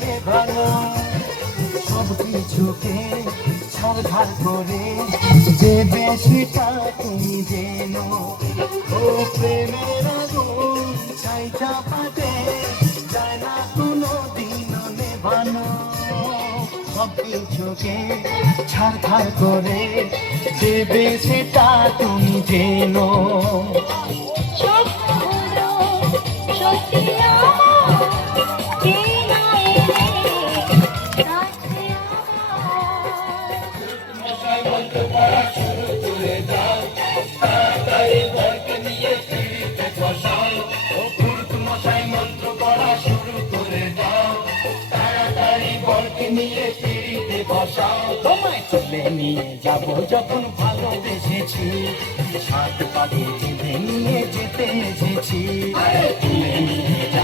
নেভানো সব কিছুকে ছাড়খাড় করে যে বেশিটা তুমি জেনো ও প্রেমের আগুন চাই চাপাতে যায় না কোনো দিনও নেভানো সব কিছুকে ছাড়খাড় করে যে বেশিটা তুমি জেনো তোমায় তুলে নিয়ে যাবো যখন ভালোবেসেছি সাত পাকে বেঁধে নিয়ে যেতে এসেছি তুলে নিয়ে